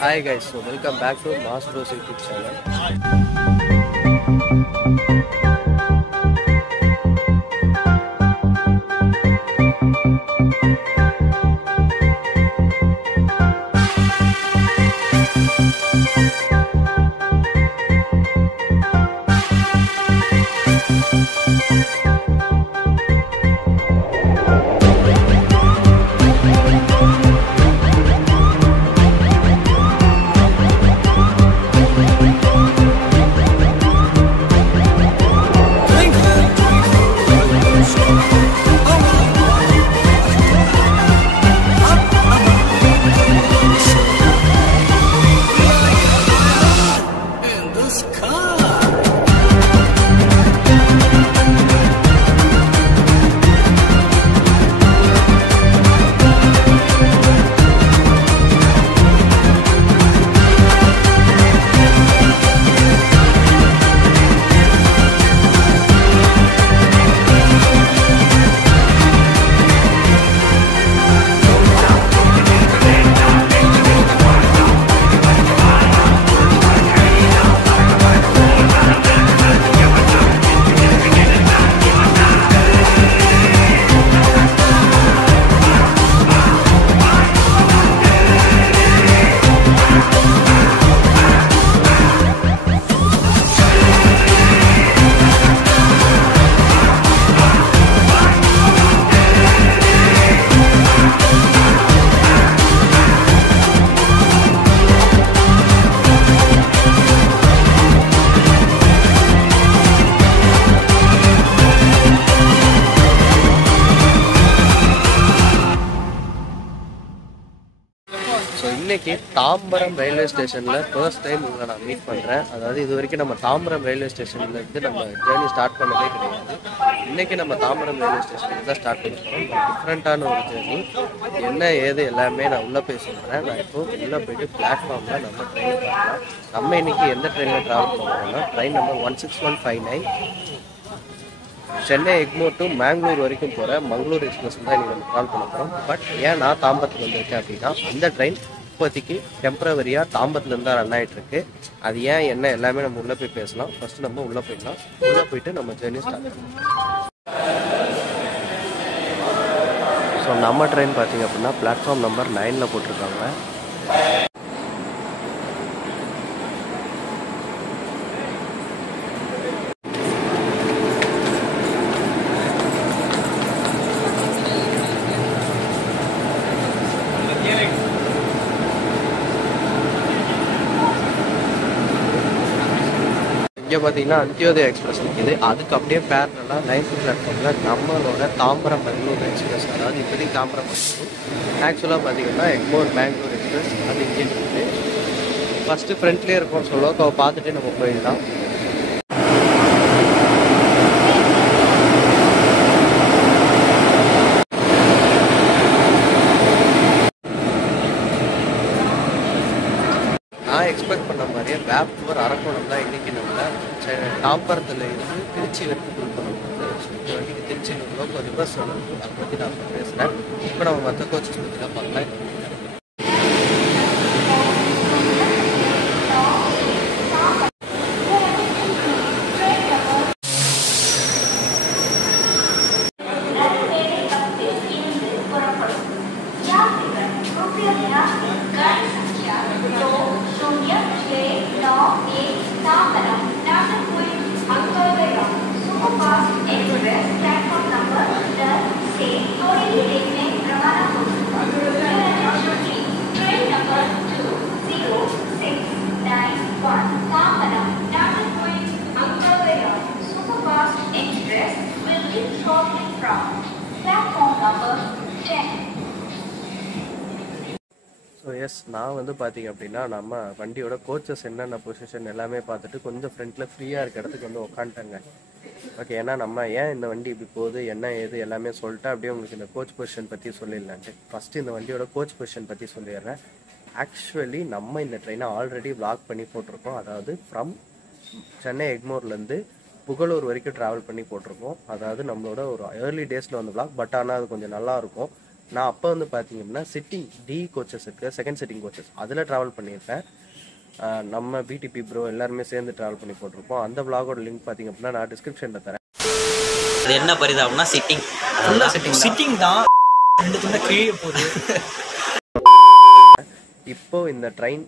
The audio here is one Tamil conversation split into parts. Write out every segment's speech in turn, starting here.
Hi guys, so welcome back to Masters YouTube channel. இன்னைக்கு தாம்பரம் ரயில்வே ஸ்டேஷன்ல ஃபர்ஸ்ட் டைம் உங்களை நான் மீட் பண்றேன். அதாவது இது வரைக்கும் நம்ம தாம்பரம் ரயில்வே ஸ்டேஷன்ல இருந்து நம்ம ஜேர்னி ஸ்டார்ட் பண்ணதே கிடையாது. இன்னைக்கு நம்ம தாம்பரம் ரயில்வே ஸ்டேஷன்ல தான் ஸ்டார்ட் பண்ணிருக்கோம். டிஃப்ரெண்டான ஒரு ஜேர்னி. என்ன ஏது எல்லாமே நான் உள்ள போய் சொல்றேன். நான் இப்போ உள்ள போயிட்டு பிளாட்ஃபார்ம்ல நம்ம ட்ரெயின் பார்க்கலாம். நம்ம இன்னைக்கு எந்த ட்ரெயின்ல டிராவல் பண்ணுறோம்னா train number 16159 Chennai Egmore to Mangalore வரைக்கும் போகிற மங்களூர் எக்ஸ்பிரஸ் தான் இன்றைக்கி நம்ம கால் பண்ண போகிறோம். பட் ஏன் நான் தாம்பரத்துக்கு வந்திருக்கேன் அப்படின்னா இந்த ட்ரெயின் இப்போதைக்கு டெம்பரவரியாக தாம்பரத்துலேருந்து தான் ரன் ஆகிட்டுருக்கு. அது ஏன் என்ன எல்லாமே நம்ம உள்ளே போய் பேசலாம். ஃபஸ்ட்டு நம்ம உள்ளே போயிடலாம். உள்ளே போயிட்டு நம்ம ஜேர்னி ஸ்டார்ட் பண்ணலாம். ஸோ நம்ம ட்ரெயின் பார்த்திங்க அப்படின்னா பிளாட்ஃபார்ம் நம்பர் 9 போட்டிருக்காங்க. இங்கே பார்த்தீங்கன்னா அந்தியோதயா எக்ஸ்பிரஸ் நிற்கிது. அதுக்கு அப்படியே பேரலாக 9th பிளாட்ஃபார்மில் நம்மளோட தாம்பரம் பெங்களூர் எக்ஸ்பிரஸ், அதாவது இப்போதைக்கு தாம்பரம் ஆக்சுவலாக பார்த்தீங்கன்னா எக்மோர் பெங்களூர் எக்ஸ்பிரஸ் அது இங்கே இருக்குது. ஃபஸ்ட்டு ஃப்ரண்ட்லேயே இருக்கும். ஸோ லோக்கோவை பார்த்துட்டு நம்ம போயிடலாம். நான் எக்ஸ்பெக்ட் பண்ண மாதிரியே வேப்பூர் அரக்கோணம் தான் இன்றைக்கி நம்மள தாம்பரத்தில் இருந்து திருச்சி வரைக்கும் ஃபுல் பண்ணும்போது இந்த வண்டிக்கு திருச்சியில் ஒரு லோக்கோ ரிவர்ஸ் சொல்லணும். அதை பற்றி நான் பேசுகிறேன். இப்போ நம்ம மற்ற கோச்சஸ் பற்றி தான் பார்க்கலாம். ஸோ எஸ், நான் வந்து பார்த்தீங்க அப்படின்னா நம்ம வண்டியோட கோச்சஸ் என்னென்ன பொசிஷன் எல்லாமே பார்த்துட்டு கொஞ்சம் ஃப்ரண்ட்டில் ஃப்ரீயாக இருக்க இடத்துக்கு வந்து உட்காந்துட்டேங்க. ஓகே, ஏன்னா நம்ம ஏன் இந்த வண்டி இப்படி போகுது என்ன ஏது எல்லாமே சொல்லிட்டு அப்படியே உங்களுக்கு இந்த கோச் பொசிஷன் பற்றி சொல்லிடலான்ட்டு ஃபஸ்ட்டு இந்த வண்டியோட கோச் பொசிஷன் பற்றி சொல்லிடுறேன். ஆக்சுவலி நம்ம இந்த ட்ரெயினை ஆல்ரெடி vlog பண்ணி போட்டிருக்கோம். அதாவது ஃப்ரம் சென்னை எக்மோர்லேருந்து புகழூர் வரைக்கும் ட்ராவல் பண்ணி போட்டிருக்கோம். அதாவது நம்மளோட ஒரு ஏர்லி டேஸில் வந்து vlog. பட் ஆனால் அது கொஞ்சம் நல்லாயிருக்கும். நான் அப்போ வந்து பார்த்தீங்கன்னா சிட்டிங் டி கோச்சஸ் இருக்குது, செகண்ட் சிட்டிங் கோச்சஸ், அதில் ட்ராவல் பண்ணியிருப்பேன். நம்ம பிடிபி ப்ரோ எல்லாருமே சேர்ந்து ட்ராவல் பண்ணி போட்டிருப்போம். அந்த விளாகோட லிங்க் பார்த்தீங்க அப்படின்னா நான் டிஸ்கிரிப்ஷனில் தரேன். அது என்ன பரிதாபம்னா சிட்டிங், சிட்டிங் தான் ரெண்டு துண்டை கிழிய போகுது. இப்போ இந்த ட்ரெயின்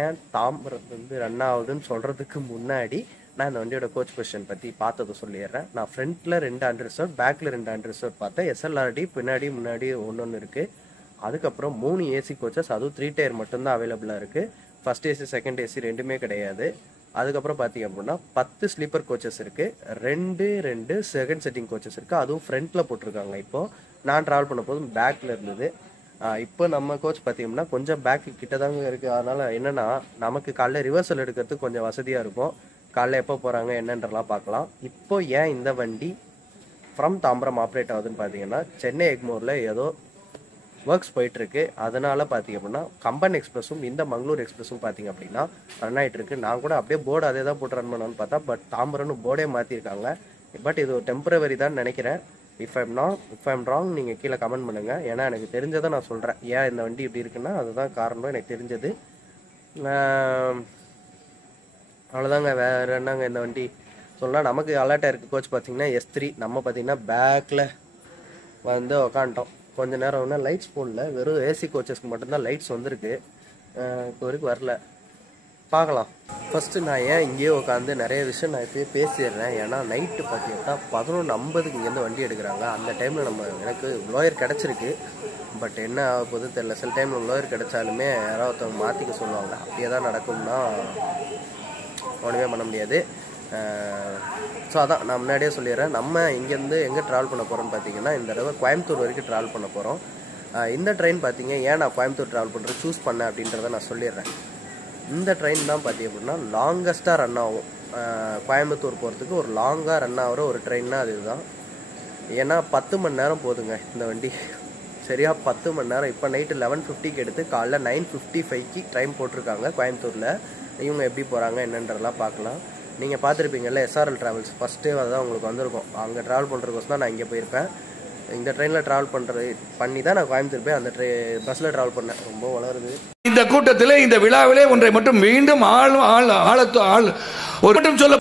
ஏன் தாம்பரத்துலேருந்து ரன் ஆகுதுன்னு சொல்கிறதுக்கு முன்னாடி நான் இந்த வண்டியோட கோச் பொசிஷன் பற்றி பார்த்ததை சொல்லிடுறேன். நான் ஃப்ரண்ட்டில் 2 அன்ரிசர்வ், பேக்கில் 2 அன்ரிசர்வ் பார்த்தேன். SLRD பின்னாடி முன்னாடி ஒன்று இருக்குது. அதுக்கப்புறம் 3 ஏசி கோச்சஸ், அதுவும் 3 டயர் மட்டும்தான் அவைலபிளாக இருக்குது. ஃபர்ஸ்ட் ஏசி செகண்ட் ஏசி ரெண்டுமே கிடையாது. அதுக்கப்புறம் பார்த்தீங்க அப்படின்னா 10 ஸ்லீப்பர் கோச்சஸ் இருக்குது, 2 செகண்ட் செட்டிங் கோச்சஸ் இருக்குது. அதுவும் ஃப்ரண்ட்டில் போட்டிருக்காங்க. இப்போது நான் ட்ராவல் பண்ண போதும் பேக்கில் இருந்தது. இப்போ நம்ம கோச் பார்த்தீங்கன்னா கொஞ்சம் பேக்கு கிட்ட தாங்க இருக்குது. அதனால் என்னென்னா நமக்கு காலைல ரிவர்சல் எடுக்கிறதுக்கு கொஞ்சம் வசதியாக இருக்கும். காலைல எப்போ போகிறாங்க என்னன்றலாம் பார்க்கலாம். இப்போ ஏன் இந்த வண்டி ஃப்ரம் தாம்பரம் ஆப்ரேட் ஆகுதுன்னு பார்த்தீங்கன்னா சென்னை எக்மோரில் ஏதோ ஒர்க்ஸ் போயிட்டுருக்கு. அதனால் பார்த்தீங்க அப்படின்னா கம்பன் எக்ஸ்பிரஸும் இந்த மங்களூர் எக்ஸ்பிரஸும் பார்த்தீங்க அப்படின்னா ரன் ஆகிட்டுருக்கு. நான் கூட அப்படியே போர்டு அதே தான் போட்டு ரன் பண்ணணும்னு பார்த்தா, பட் தாம்பரம்னு போர்டே மாற்றிருக்காங்க. பட் இது ஒரு டெம்பரவரி தான் நினைக்கிறேன். இஃப் ஐம் ராங் நீங்கள் கீழே கமெண்ட் பண்ணுங்கள். ஏன்னா எனக்கு தெரிஞ்சதை நான் சொல்கிறேன். ஏன் இந்த வண்டி இப்படி இருக்குன்னா அதுதான் காரணம், எனக்கு தெரிஞ்சது. அவ்வளோதாங்க, வேறு என்னங்க இந்த வண்டி சொல்லலாம். நமக்கு அலர்ட்டாக இருக்குது கோச் பார்த்தீங்கன்னா S3. நம்ம பார்த்தீங்கன்னா பேக்கில் வந்து உக்காண்டோம். கொஞ்சம் நேரம் ஒன்றா லைட்ஸ் போடல, வெறும் ஏசி கோச்சஸ்க்கு மட்டும்தான் லைட்ஸ் வந்திருக்கு. இப்போ வரைக்கும் வரல, பார்க்கலாம். ஃபஸ்ட்டு நான் ஏன் இங்கேயே உட்காந்து நிறைய விஷயம் நான் இப்போயே பேசிடுறேன். ஏன்னா நைட்டு பார்த்தீங்கன்னா 11:50 இங்கேருந்து வண்டி எடுக்கிறாங்க. அந்த டைமில் எனக்கு லோயர் கிடச்சிருக்கு. பட் என்ன ஆக போகுது தெரியல. சில டைமில் லோயர் கிடச்சாலுமே யாராவது ஒருத்தவங்க மாற்றிக்க சொல்லுவாங்க. அப்படியே தான் நடக்கும்னா ஒன்றுமே பண்ண முடியாது. ஸோ அதான் நான் முன்னாடியே சொல்லிடுறேன். நம்ம இங்கேருந்து எங்கே ட்ராவல் பண்ண போகிறோம்னு பார்த்தீங்கன்னா இந்த தடவை கோயம்புத்தூர் வரைக்கும் ட்ராவல் பண்ண போகிறோம். இந்த ட்ரெயின் பார்த்தீங்க ஏன் நான் கோயம்புத்தூர் ட்ராவல் பண்ணுறது சூஸ் பண்ணேன் அப்படின்றத நான் சொல்லிடுறேன். இந்த ட்ரெயின் தான் பார்த்தீங்க அப்படின்னா லாங்கஸ்ட்டாக ரன் ஆகும். கோயம்புத்தூர் போகிறதுக்கு ஒரு லாங்காக ரன் ஆகிற ஒரு ட்ரெயின்னா அது இதுதான். ஏன்னா 10 மணி நேரம் போதுங்க இந்த வண்டி. சரியாக 10 மணி நேரம். இப்போ நைட்டு 11:50க்கு எடுத்து காலைல 9:55க்கு ட்ரெயின் போட்டிருக்காங்க கோயம்புத்தூரில். இவங்க எப்படி போகிறாங்க என்னன்றதெல்லாம் பார்க்கலாம். நீங்கள் பார்த்துருப்பீங்கல்ல SRL ட்ராவல்ஸ் ஃபஸ்ட்டே அதுதான் உங்களுக்கு வந்திருக்கும். அங்கே ட்ராவல் பண்ணுறதுக்கோசம் தான் நான் இங்கே போயிருப்பேன். இந்த ட்ரெயினில் ட்ராவல் பண்ணி தான் நான் கோயம்புத்தூர் போய் அந்த பஸ்ஸில் ட்ராவல் பண்ணேன். ரொம்ப வளருது இந்த கூட்டத்தில். இந்த விழாவிலே ஒன்றை மட்டும் மீண்டும் ஒரு மட்டும் சொல்ல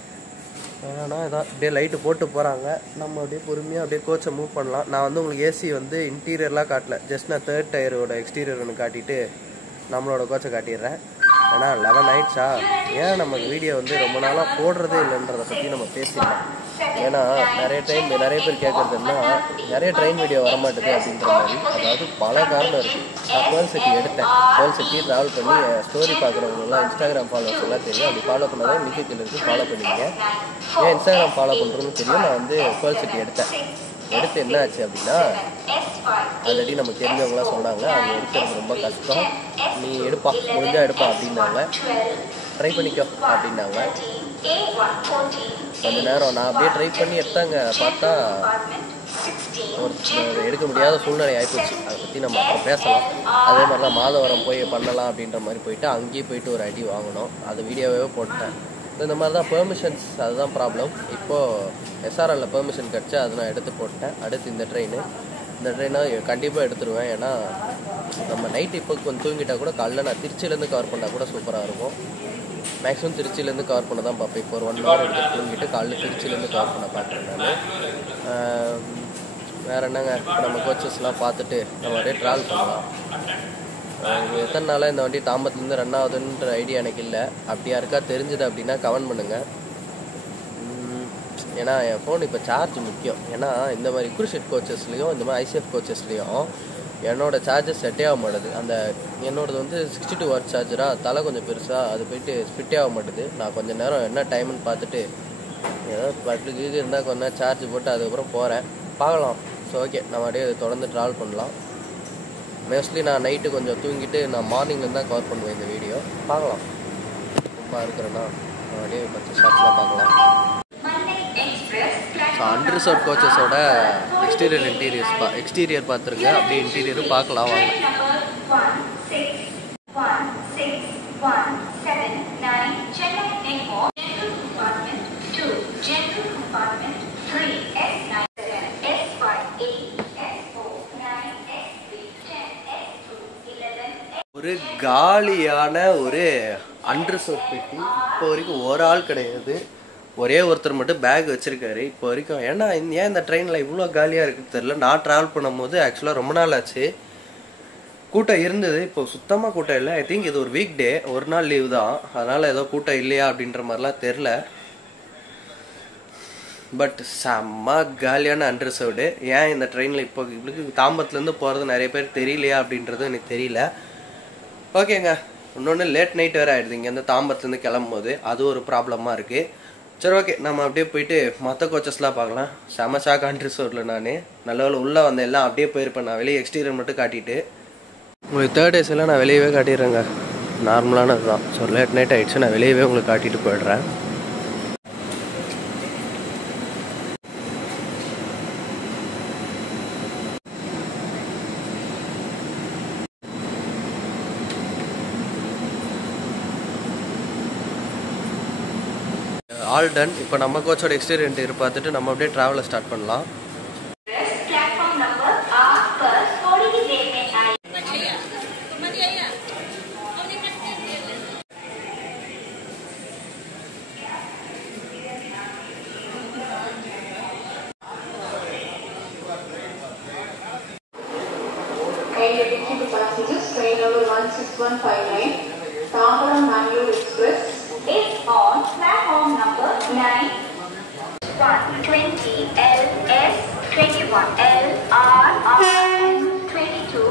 ஆனால் இதான் அப்படியே லைட்டு போட்டு போகிறாங்க. நம்ம அப்படியே பொறுமையாக அப்படியே கோச்சை மூவ் பண்ணலாம். நான் வந்து உங்களுக்கு ஏசி வந்து இன்டீரியர்லாம் காட்டல, ஜஸ்ட் நான் 3rd டயரோட எக்ஸ்டீரியர் ஒன்று காட்டிட்டு நம்மளோட கோச்சை காட்டிடுறேன். ஏன்னா 11 ஆயிடுச்சா, ஏன் நமக்கு வீடியோ வந்து ரொம்ப நாளாக போடுறதே இல்லைன்றதை பற்றி நம்ம பேசிடலாம். ஏன்னா நிறைய பேர் கேட்குறதுன்னா நிறைய ட்ரெயின் வீடியோ வரமாட்டுது அப்படின்ற மாதிரி. அதாவது பல காரணம் இருக்குது. நான் பேர்ல் சிட்டி எடுத்தேன். பேர்ல் சிட்டி ட்ராவல் பண்ணி ஸ்டோரி பார்க்குறவங்களாம் இன்ஸ்டாகிராம் ஃபாலோவர்ஸ் எல்லாம் தெரியும். அப்படி ஃபாலோ பண்ணாதான் மிகத்தில் இருக்குது, ஃபாலோ பண்ணிங்க. ஏன் இன்ஸ்டாகிராம் ஃபாலோ பண்ணுறதுன்னு தெரியும். நான் வந்து பேர்ல் சிட்டி எடுத்து என்ன ஆச்சு அப்படின்னா ஆல்ரெடி நம்ம தெரிஞ்சவங்களாம் சொன்னாங்க அங்கே எடுக்கிறது ரொம்ப கஷ்டம், நீ எடுப்பா முடிஞ்சால் எடுப்பா அப்படின்னாங்க. ட்ரை பண்ணிக்கோ அப்படின்னாங்க. கொஞ்ச நேரம் நான் அப்படியே ட்ரை பண்ணி எடுத்தாங்க. பார்த்தா ஒரு எடுக்க முடியாத சூழ்நிலை ஆகிப்போச்சு. அதை பற்றி நம்ம அப்புறம் பேசலாம். அதே மாதிரி தான் மாதவரம் போய் பண்ணலாம் அப்படின்ற மாதிரி போயிட்டு அங்கேயே போயிட்டு ஒரு அடி வாங்கினோம். அது வீடியோவே போட்டேன். இந்த மாதிரி தான் பெர்மிஷன்ஸ், அதுதான் ப்ராப்ளம். இப்போது SRLல பெர்மிஷன் கிடச்சி அதை நான் எடுத்து போட்டேன். அடுத்து இந்த ட்ரெயினை கண்டிப்பாக எடுத்துருவேன். ஏன்னா நம்ம நைட்டு இப்போ கொஞ்சம் தூங்கிட்டால் கூட காலைல நான் திருச்சியிலேருந்து கவர் பண்ணால் கூட சூப்பராக இருக்கும். மேக்ஸிமம் திருச்சியிலேருந்து கவர் பண்ண தான் பார்ப்பேன். இப்போ ஒரு 1 hour எடுத்து தூங்கிட்டு காலைல திருச்சியிலேருந்து கவர் பண்ண பார்க்குறேன் நான். வேறு என்னங்க, இப்போ நம்ம கோச்சஸ்லாம் பார்த்துட்டு நம்ம அப்படியே ட்ராவல் பண்ணலாம். எத்தனை நாளாக இந்த வண்டி தாம்பரத்துலேருந்து ரன் ஆகுதுன்ற ஐடியா எனக்கு இல்லை. அப்படி யாருக்கா தெரிஞ்சது அப்படின்னா கமெண்ட் பண்ணுங்கள். ஏன்னா என் ஃபோன் இப்போ சார்ஜ் முக்கியம். ஏன்னா இந்த மாதிரி குரூஷெட் கோச்சஸ்லேயும் இந்த மாதிரி ICF கோச்சஸ்லேயும் என்னோட சார்ஜஸ் செட்டே ஆக மாட்டுது. என்னோடது வந்து 62 வாட் சார்ஜராக தலை கொஞ்சம் பெருசாக அது போயிட்டு ஸ்பிட்டே ஆக மாட்டுது. நான் கொஞ்சம் நேரம் என்ன டைம்னு பார்த்துட்டு ஏதாவது பட்டு இருந்தால் கொஞ்ச நேரம் சார்ஜ் போட்டு அதுக்கப்புறம் போகிறேன், பார்க்கலாம். ஸோ ஓகே, நம்ம அப்படியே தொடர்ந்து ட்ராவல் பண்ணலாம். மோஸ்ட்லி நான் நைட்டு கொஞ்சம் தூங்கிட்டு நான் மார்னிங்லேருந்து தான் கவர் பண்ணுவேன் இந்த வீடியோ. பார்க்கலாம், ரொம்ப இருக்கிறேன்னா அப்படியே கொஞ்சம் ஷார்ட்ஸ்லாம் பார்க்கலாம். ஸோ அன்ரிசர்வ் கோச்சஸோட எக்ஸ்டீரியர் பார்த்துருங்க. அப்படியே இன்டீரியரும் பார்க்கலாம் வாங்க. காலியான ஒரு அன்ரிசர்வ் பெட்டி. இப்போ வரைக்கும் ஒரு ஆள் கிடையாது, ஒரே ஒருத்தர் மட்டும் பேக் வச்சுருக்காரு இப்போ வரைக்கும். ஏன்னா ஏன் இந்த ட்ரெயினில் இவ்வளோ காலியாக இருக்குன்னு தெரில. நான் ட்ராவல் பண்ணும்போது ஆக்சுவலாக ரொம்ப நாள் ஆச்சு, கூட்டம் இருந்தது. இப்போ சுத்தமாக கூட்டம் இல்லை. ஐ திங்க் இது ஒரு வீக் டே, ஒரு நாள் லீவ் தான், அதனால் ஏதோ கூட்டம் இல்லையா அப்படின்ற மாதிரிலாம் தெரில. பட் செம்ம காலியான அன்ரிசர்வ்டு. ஏன் இந்த ட்ரெயினில் இப்போ இவளுக்கு தாம்பரத்துலேருந்து போகிறது நிறைய பேர் தெரியலையா அப்படின்றது எனக்கு தெரியல. ஓகேங்க, இன்னொன்று லேட் நைட் வேறு ஆகிடுது இங்கேருந்து தாம்பரத்துலேருந்து கிளம்பும்போது, அது ஒரு ப்ராப்ளமாக இருக்குது. சரி ஓகே, நம்ம அப்படியே போயிட்டு மற்ற கோச்சஸ்லாம் பார்க்கலாம். செம ஷாக் அன்ரிசர்வ்டில் நான் நல்ல உள்ளே வந்த எல்லாம் அப்படியே போயிருப்பேன். நான் வெளியே எக்ஸ்டீரியர் மட்டும் காட்டிட்டு உங்களுக்கு தேர்ட் டேஸ் எல்லாம் நான் வெளியவே காட்டிடுறேங்க. நார்மலானது தான். ஸோ லேட் நைட் ஆகிடுச்சு, நான் வெளியவே உங்களுக்கு காட்டிட்டு போயிடுறேன். All done. இப்போ நம்ம கோச்சோட எக்ஸ்டீரியர் இன்டீரியர் பார்த்துட்டு நம்ம அப்படியே ட்ராவலை ஸ்டார்ட் பண்ணலாம். Train number 16159, Tambaram Mangalore Express is on platform number 9, 120 LS 21 L R and 22.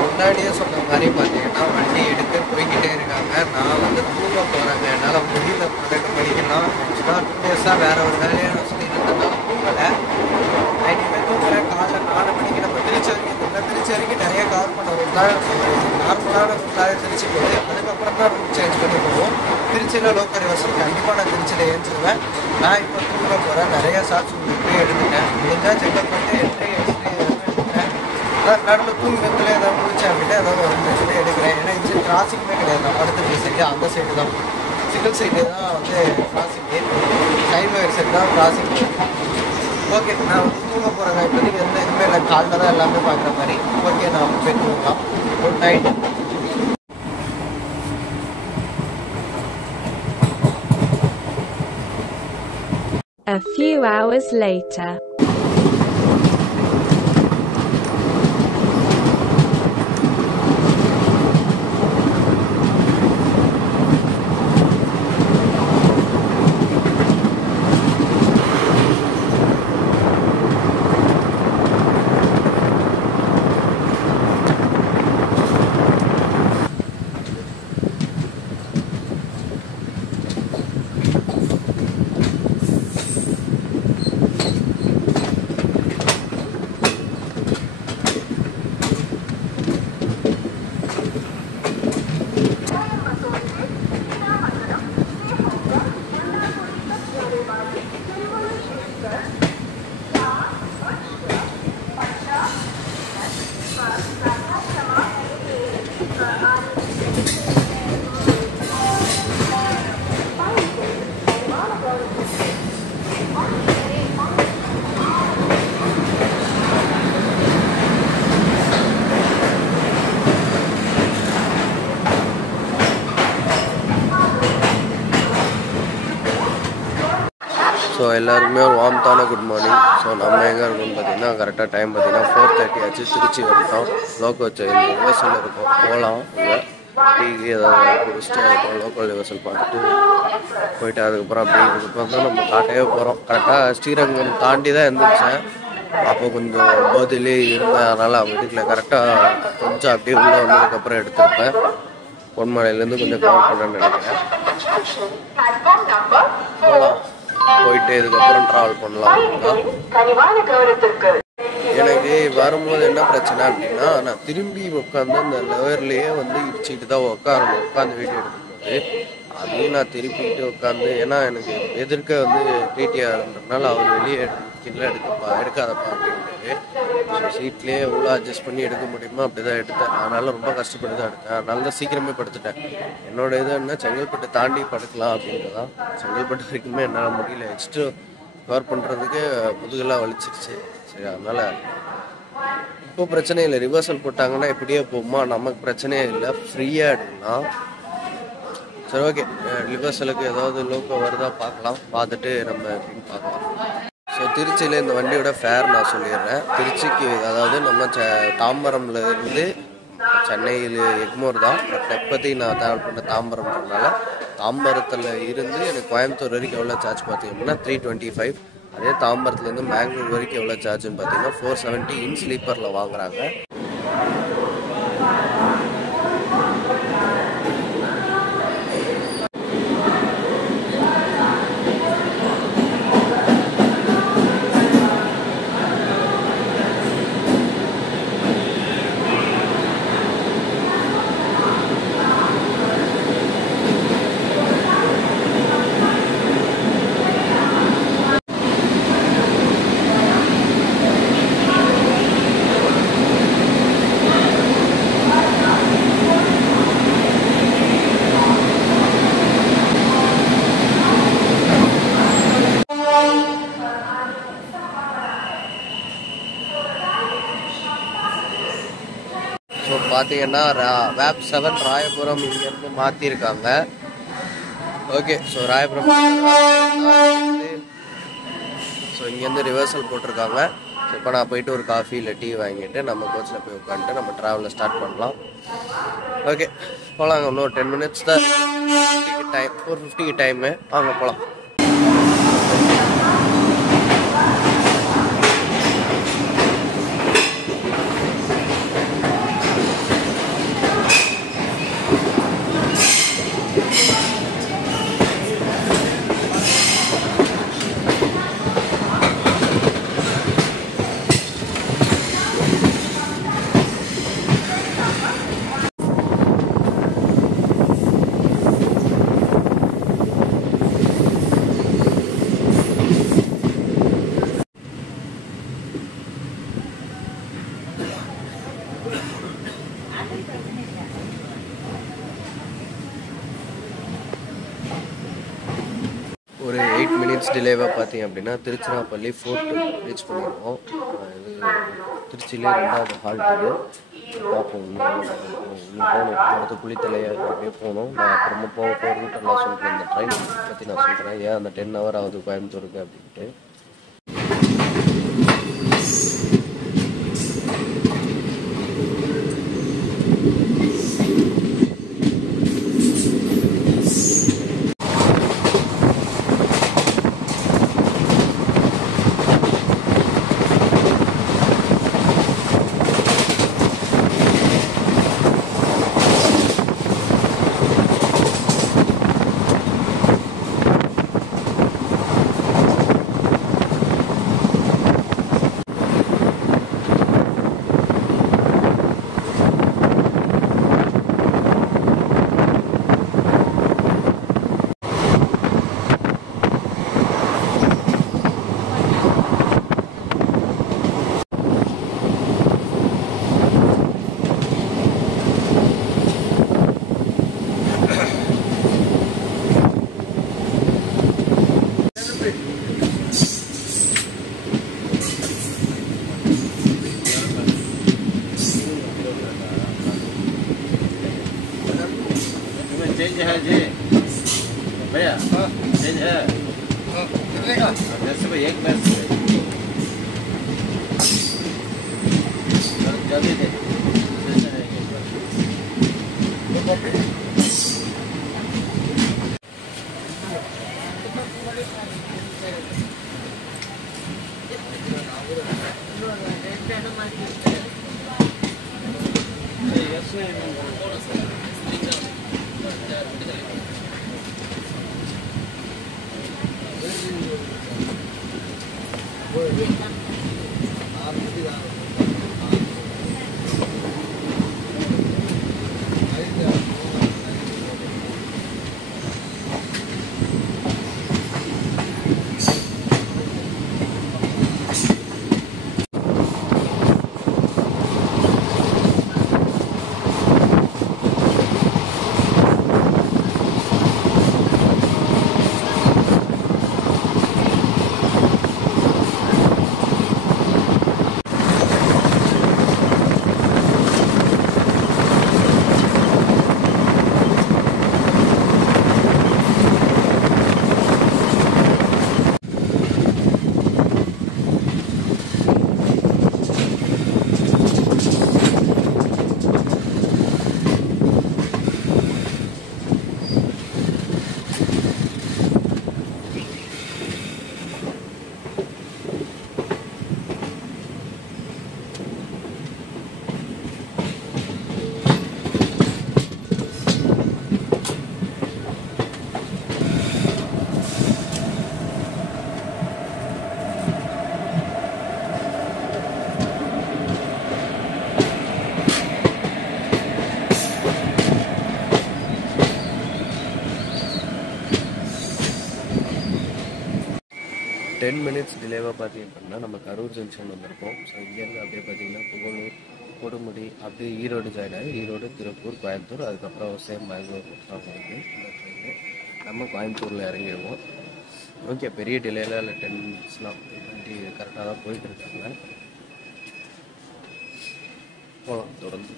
முன்னாடியே சொன்ன மாதிரி பார்த்தீங்கன்னா வண்டி எடுத்து போய்கிட்டே இருக்காங்க. நான் வந்து தூங்க போகிறேங்க, என்னால் முடியல. 12 மணிக்கெல்லாம் ஆக்சுவலாக 2 டேஸாக வேறு ஒரு வேலையை நான் சொல்லியிருந்தேன், தூங்கலை. நைட்டுமே தூங்குறேன். காலைல 4 மணிக்கு நம்ம திருச்சி வரைக்கும் நிறைய கவர் பண்ண ரூட் தான், நார்மலான ரூட்டாக திருச்சி போகுது. அதுக்கப்புறம் தான் ரூட் சேஞ்ச் பண்ணி போவோம். திருச்சியில் லோக்கல் வசதி கண்டிப்பாக நான் திருச்சியில் ஏஞ்சிடுவேன். நான் இப்போ தூங்க போகிறேன். நிறைய ஷார்ட்ஸ் உங்களுக்கு எடுத்துட்டேன். முடிஞ்சால் செக்அப் பண்ணிட்டு என்ட்ரி எடுத்துட்டேன். அதான் நடுவில் தூங்கினத்தில் ஏதாவது முடிச்சேன் அப்படின்னா ஏதாவது ஒரு இடத்துல எடுக்கிறேன். ஏன்னா இது கிராசிங்குமே கிடையாது. நம்ம அடுத்த சைடு அந்த சைடு தான், சிங்கிள் சைடு தான் வந்து கிராசிங்கு, சைடு சைடு தான் கிராசிங். ஓகே, நான் வந்து தூங்க போகிறேங்க. இப்போதைக்கு எந்த இதுவுமே இல்லை, காலில் தான் எல்லாமே பார்க்குற மாதிரி. ஓகே, நான் போய் தூங்கலாம். Good night. A few hours later. So எல்லாருக்குமே ஒரு வார்ம்த்தான குட் மார்னிங். ஸோ நம்ம எங்கே இருக்கோம்னு பார்த்தீங்கன்னா கரெக்டாக டைம் பார்த்தீங்கன்னா 4:30 ஆச்சு. திருச்சி வந்துட்டோம். லோக்கல் ரிவர்சல் இருக்கும், போகலாம். இங்கே டீக்கு ஏதாவது குடிச்சிட்டு இருக்கும் லோக்கல் ரிவர்சல் பார்த்துட்டு போயிட்டு அதுக்கப்புறம் அப்படி இதுக்கப்புறம் தான் நம்ம காட்டையே போகிறோம். கரெக்டாக ஸ்ரீரங்கம் தாண்டி தான் எழுந்திரிச்சேன். அப்போ கொஞ்சம் போதிலே இருந்தேன், அதனால் அவங்க வீட்டில் கரெக்டாக கொஞ்சம் அப்படியே உள்ளே வந்ததுக்கப்புறம் எடுத்துருப்பேன். பொன்மலையிலேருந்து கொஞ்சம் கவர் பண்ணேன்னு நினைக்கிறேன். போகலாம், போயிட்டு இதுக்கப்புறம் ட்ராவல் பண்ணலாம். எனக்கு வரும்போது என்ன பிரச்சனை அப்படின்னா, நான் திரும்பி உட்காந்து அந்த லெவர்லேயே வந்து இடிச்சுட்டு தான் உட்காந்து வீடியோ எடுக்கும்போது அதையும் நான் திருப்பிக்கிட்டு உட்காந்து, ஏன்னா எனக்கு எதிர்க்க வந்து டிடிஆர்ன்றதுனால அவர் வெளியே கீழே எடுக்காதப்பா அப்படின்ட்டு ஸோ சீட்லேயே எவ்வளோ அட்ஜஸ்ட் பண்ணி எடுக்க முடியுமோ அப்படி தான் எடுத்தேன். அதனால ரொம்ப கஷ்டப்பட்டு தான் எடுத்தேன். அதனால தான் சீக்கிரமே படுத்துட்டேன். என்னோட இது என்ன, செங்கல்பட்டு தாண்டி படுக்கலாம் அப்படின்ட்டு தான். செங்கல்பட்டு வரைக்குமே என்னால் முடியல, எக்ஸ்ட்ரா கவர் பண்ணுறதுக்கு முதுகெல்லாம் வலிச்சிருச்சு. சரி, அதனால் இப்போ பிரச்சனை இல்லை. ரிவர்சல் போட்டாங்கன்னா இப்படியே போகுமா, நமக்கு பிரச்சனையே இல்லை, ஃப்ரீயாக எடுக்கலாம். சரி, ஓகே. ரிவர்சலுக்கு ஏதாவது லோக்கோ வருதா பார்க்கலாம், பார்த்துட்டு நம்ம எப்படின்னு பார்க்கலாம். ஸோ திருச்சியில் இந்த வண்டியோட ஃபேர் நான் சொல்லிடுறேன். திருச்சிக்கு அதாவது நம்ம தாம்பரம்ல இருந்து சென்னையில் எக்மோர் தான், பட் இப்போதைக்கு நான் ட்ராவல் பண்ண தாம்பரம்ன்றதுனால தாம்பரத்தில் இருந்து எனக்கு கோயம்புத்தூர் வரைக்கும் எவ்வளோ சார்ஜ் பார்த்தீங்கன்னா 325. அதே தாம்பரத்துலேருந்து மேங்களூர் வரைக்கும் எவ்வளோ சார்ஜுன்னு பார்த்தீங்கன்னா 470 இன் ஸ்லீப்பரில் வாங்குறாங்க. ஸோ பார்த்தீங்கன்னா வேப் 7 ராயபுரம் இங்கேருந்து மாற்றிருக்காங்க. ஓகே, ஸோ ராயபுரம் ஸோ இங்கேருந்து ரிவர்சல் போட்டிருக்காங்க. இப்போ நான் போயிட்டு ஒரு காஃபி இல்லை டீ வாங்கிட்டு நம்ம கோச்சில் போய் உட்காந்துட்டு நம்ம ட்ராவலில் ஸ்டார்ட் பண்ணலாம். ஓகே, போகலாங்க. இன்னும் 10 minutes தான் டைம், 4:50 டைமு. வாங்க போகலாம். ஒரு 8 minutes டிலேவாக பார்த்தீங்க அப்படின்னா திருச்சிராப்பள்ளி ஃபோர்ட் ரீச் பண்ணிடுவோம். இது திருச்சியிலே 2வது ஹால்ட். இது பார்ப்போம். போகணும், அடுத்து குளித்தலை அப்படியே போகணும். நான் அப்புறமா போக ரூட்டெல்லாம் சொல்கிறேன். இந்த ட்ரெயின் பற்றி நான் சொல்கிறேன், ஏன் அந்த 10 hour ஆகுது கோயம்புத்தூருக்கு அப்படின்ட்டு. चेंज है जी भैया, चेंज है 10 மினிட்ஸ் டிலேவாக பார்த்தீங்க அப்படின்னா நம்ம கரூர் ஜங்ஷன் வந்திருக்கோம். ஸோ இங்கேருந்து அப்படியே பார்த்தீங்கன்னா புகழூர், கொடுமுடி, அப்படியே ஈரோடு ஜாயின் ஆகி ஈரோடு, திருப்பூர், கோயம்புத்தூர், அதுக்கப்புறம் சேம் பெங்களூர் தான் போகுது இந்த ட்ரெயின். நம்ம கோயம்புத்தூரில் இறங்கிடுவோம். ஓகே, பெரிய டிலேலாம் இல்லை, 10 மினிட்ஸ்லாம் வண்டி கரெக்டாக தான் போயிட்டு இருக்காங்க. போகலாம் தொடர்ந்து.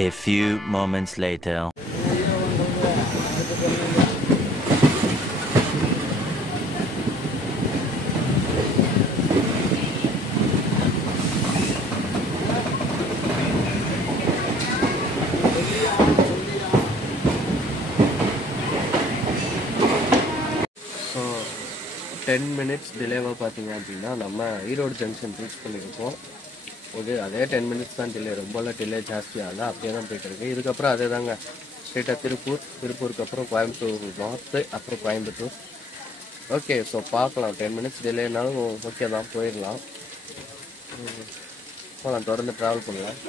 A few moments later. So 10 minutes டிலேவாக பார்த்தீங்க அப்படின்னா நம்ம ஈரோடு ஜங்ஷன் ரீச் பண்ணியிருக்கோம். ஓகே, அதே 10 மினிட்ஸ் தான் டிலே, ரொம்பலாம் டிலே ஜாஸ்தியாகல, அப்படியே தான் போயிட்டு இருக்கு. இதுக்கப்புறம் அதே தாங்க, ஸ்ட்ரெயிட்டாக திருப்பூருக்கு அப்புறம் கோயம்புத்தூர் நார்த்து, அப்புறம் கோயம்புத்தூர். ஓகே, ஸோ பார்க்கலாம். 10 மினிட்ஸ் டிலேனாலும் ஓகே தான், போயிடலாம். போகலாம், தொடர்ந்து ட்ராவல் பண்ணலாம்.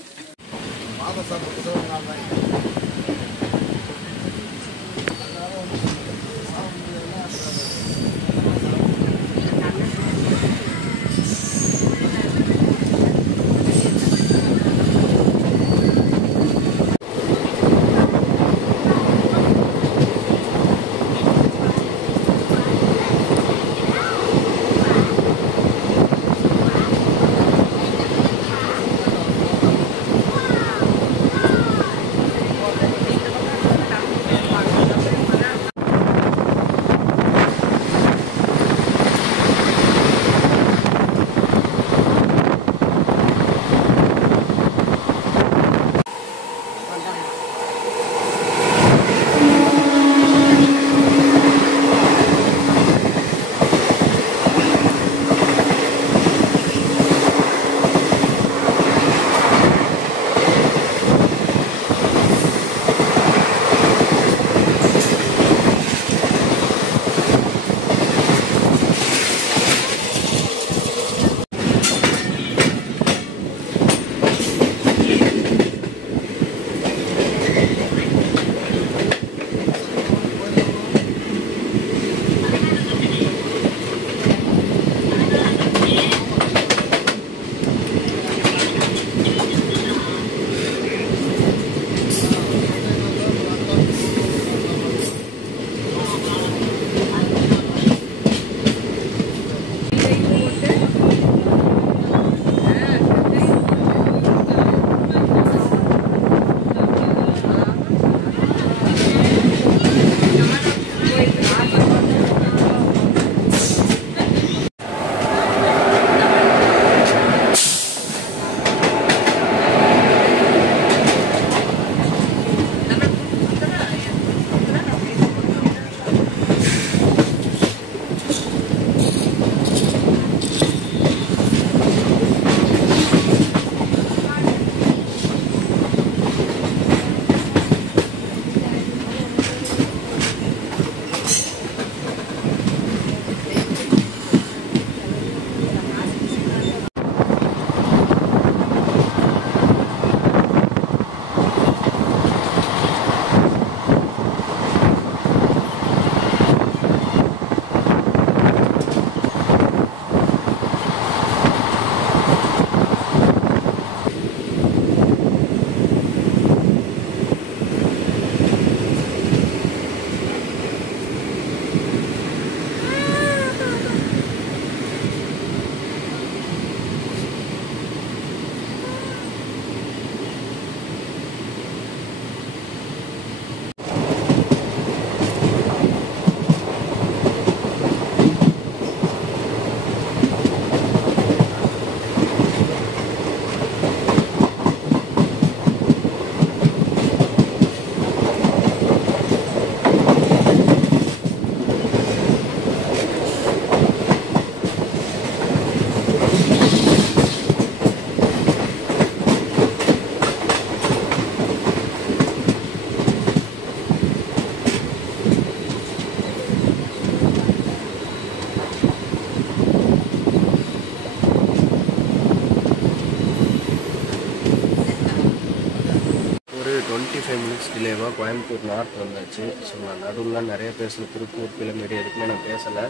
ஒரு 25 மினிட்ஸ் டிலேவாக கோயம்புத்தூர் நார்த் வந்தாச்சு. ஸோ நான் நடுவில் நிறைய பேசல, திருப்பூர் கிளம்பி எதுக்குமே நான் பேசலை.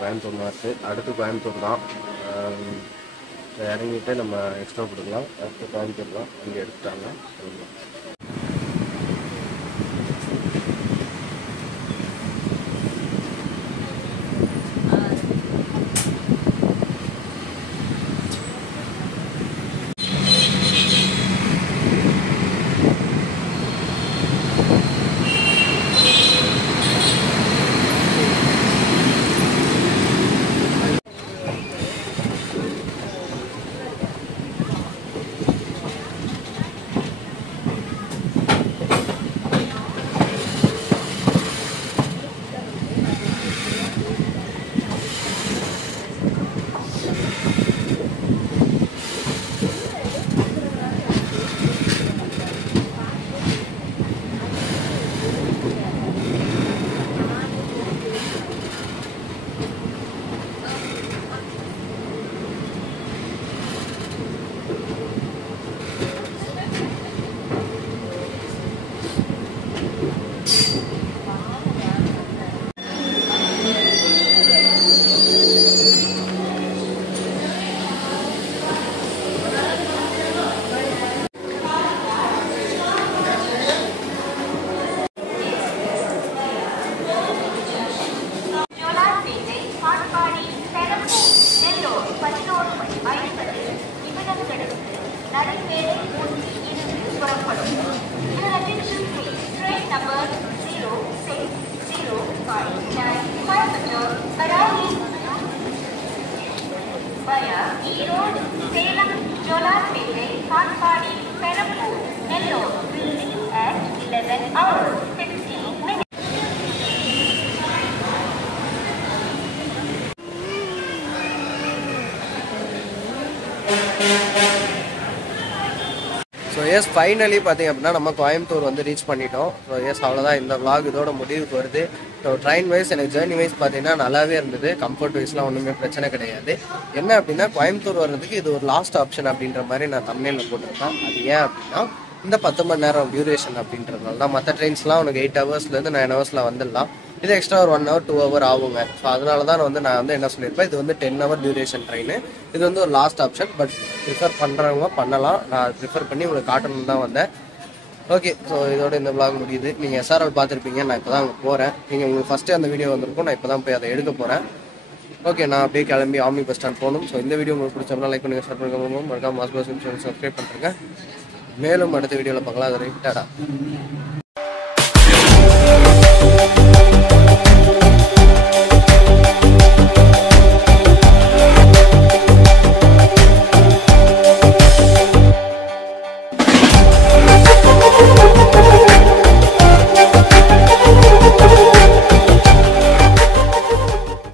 கோயம்புத்தூர் நார்த்து அடுத்து கோயம்புத்தூர் தான். இறங்கிட்டு நம்ம எக்ஸ்ட்ரா கொடுக்கலாம். அடுத்து கோயம்புத்தூர் தான் இங்கே எடுத்துட்டாங்க. ஸோ எஸ் ஃபைனலி பார்த்தீங்க அப்படின்னா நம்ம கோயம்புத்தூர் வந்து ரீச் பண்ணிட்டோம். ஸோ எஸ் அவ்வளோதான், இந்த vlog இதோட முடிவுக்கு வருது. ஸோ ட்ரெயின் வைஸ் எனக்கு ஜேர்னி வைஸ் பார்த்தீங்கன்னா நல்லாவே இருந்தது. கம்ஃபர்ட் வைஸ்லாம் ஒன்றுமே பிரச்சனை கிடையாது. என்ன அப்படின்னா கோயம்புத்தூர் வர்றதுக்கு இது ஒரு லாஸ்ட் ஆப்ஷன் அப்படின்ற மாதிரி நான் தமிழில் போட்டிருக்கேன். அது ஏன் அப்படின்னா இந்த 10 மணி நேரம் டியூரேஷன் அப்படின்றதுனால தான். மற்ற ட்ரெயின்ஸ்லாம் உனக்கு 8 ஹவர்ஸ்லேருந்து 9 ஹவர்ஸில் வந்துடலாம். இது எக்ஸ்ட்ரா ஒரு 1 hour 2 hour ஆகுங்க. ஸோ அதனால தான் நான் வந்து என்ன சொல்லியிருப்பேன், இது வந்து 10 hour டியூரேஷன் ட்ரெயின். இது வந்து ஒரு லாஸ்ட் ஆப்ஷன். பட் ப்ரிஃபர் பண்ணுறவங்க பண்ணலாம். நான் ப்ரிஃபர் பண்ணி உங்களுக்கு காட்டணும்னு தான் வந்தேன். ஓகே, ஸோ இதோட இந்த vlog முடியுது. நீங்கள் SRL பார்த்துருப்பீங்க. நான் இப்போ தான் அங்கே போகிறேன். நீங்கள் உங்களுக்கு ஃபஸ்ட்டு அந்த வீடியோ வந்திருக்கும். நான் இப்போ தான் போய் அதை எடுக்க போகிறேன். ஓகே, நான் அப்படியே கிளம்பி ஆம்னி பஸ் ஸ்டாண்ட் போகணும். ஸோ இந்த வீடியோ உங்களுக்கு பிடிச்சோம்னா லைக் பண்ணுங்கள், ஷேர் பண்ணுங்கள், மறக்காம மாஸ் பஸ் சப்ஸ்கிரைப் பண்ணுறேங்க. மேலும் அடுத்த வீடியோவில் பார்க்கலாம். அது டாடா.